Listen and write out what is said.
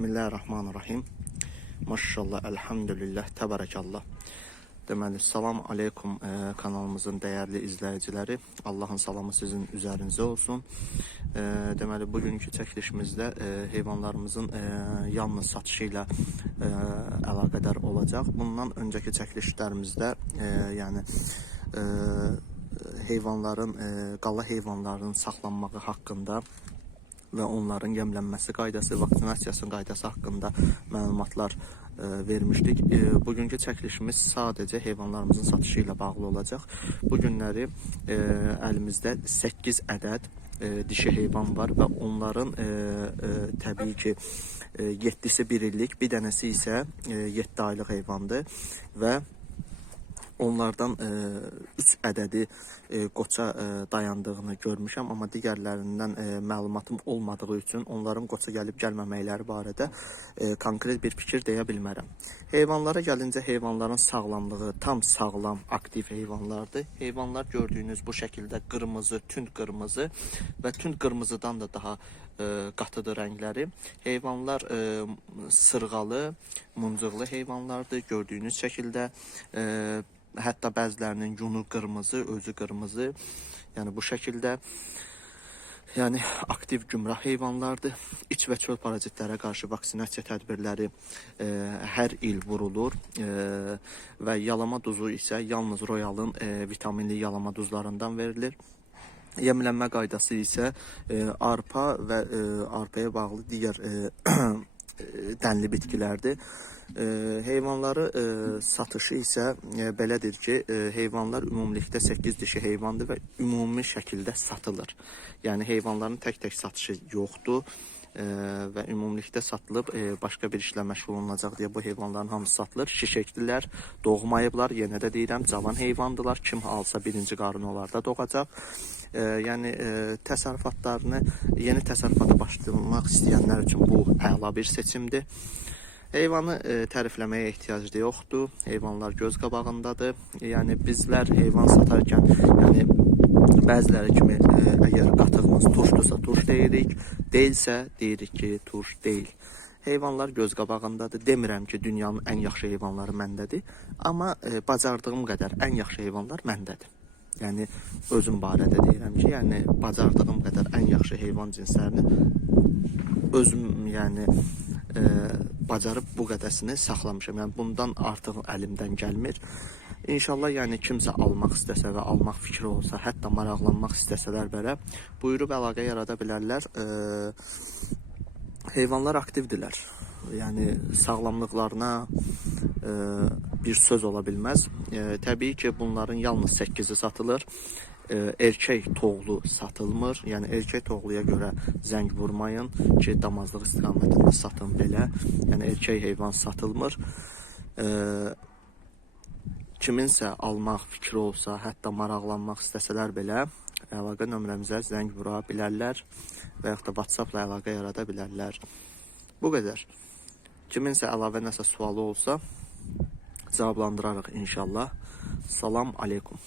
Bismillahirrahmanirrahim. Maşallah, elhamdülillah, təbərəkallah. Deməli, salam aleykum kanalımızın dəyərli izləyiciləri. Allahın salamı sizin üzərinizə olsun. Deməli, bugünkü çəkilişimizdə heyvanlarımızın yalnız satışı ilə əlaqədar olacaq. Bundan öncəki çəkilişlərimizdə yəni heyvanların, qala heyvanlarının saxlanmağı haqqında və onların yemlənməsi qaydası, vaksinasiyasının qaydası haqqında məlumatlar vermişdik. Bugünkü çəkilişimiz sadəcə heyvanlarımızın satışı ilə bağlı olacaq. Bu günləri əlimizdə 8 ədəd dişi heyvan var və onların təbii ki 7-si 1 illik, bir dənəsi isə 7 aylıq heyvandır və onlardan 3 ədədi qoça dayandığını görmüşəm, amma digərlərindən məlumatım olmadığı üçün onların qoça gəlib gəlməməkləri barədə konkret bir fikir deyə bilmərəm. Heyvanlara gəlincə, heyvanların sağlamlığı tam sağlam, aktiv heyvanlardır. Heyvanlar gördüyünüz bu şəkildə qırmızı, tünd qırmızı və tünd qırmızıdan da daha qatıdır rəngləri. Heyvanlar sırğalı, muncuqlu heyvanlardır. Gördüyünüz şəkildə hətta bəzilərinin yunu qırmızı, özü qırmızı. Yəni bu şəkildə yəni aktiv gümrah heyvanlardır. İç və çöl parazitlərə qarşı vaksinasiya tədbirləri hər il vurulur və yalama duzu isə yalnız Royalın vitaminli yalama duzlarından verilir. Yemlənmə qaydası isə arpa və arpaya bağlı digər dənli bitkilərdir. Heyvanları satışı isə belədir ki, heyvanlar ümumilikdə 8 dişi heyvandır və ümumi şəkildə satılır. Yəni heyvanların tək-tək satışı yoxdur və ümumilikdə satılıb başqa bir işlə məşğul olunacaq deyə bu heyvanların hamısı satılır. Şişəkdilər, doğmayıblar, yenə də deyirəm, cavan heyvandılar. Kim alsa birinci qarını onlarda doğacaq. Yəni təsərrüfatlarını, yeni təsərrüfata başlamaq istəyənlər üçün bu əla bir seçimdir. Heyvanı tərifləməyə ehtiyac yoxdur. Heyvanlar göz qabağındadır. Yəni bizlər heyvan satarkən, yəni bəziləri kimi əgər qatığımız turşdursa turş deyirik, deyilsə deyirik ki, turş deyil. Heyvanlar göz qabağındadır. Demirəm ki, dünyanın ən yaxşı heyvanları məndədir, amma bacardığım qədər ən yaxşı heyvanlar məndədir. Yəni özüm barədə deyirəm ki, yəni bacardığım qədər ən yaxşı heyvan cinslərini özüm yəni bacarıb bu qədəsini saxlamışam. Yəni bundan artıq əlimdən gəlmir. İnşallah yəni kimsə almaq istəsə və almaq fikri olsa, hətta maraqlanmaq istəsələr belə buyurub əlaqə yarada bilərlər. Heyvanlar aktivdirlər. Yəni sağlamlıqlarına bir söz ola bilməz. Təbii ki, bunların yalnız 8-i satılır. Erkək toğlu satılmır. Yəni erkək toğluya görə zəng vurmayın ki, damazlıq istiqamətində satın belə. Yəni erkək heyvan satılmır. Kiminsə almaq fikri olsa, hətta maraqlanmaq istəsələr belə əlaqə nömrəmizə zəng vura bilərlər və yaxud da WhatsApp-la əlaqə yarada bilərlər. Bu qədər. Kiminsə əlavə nəsə sualı olsa cavablandırarıq inşallah. Salam aleykum.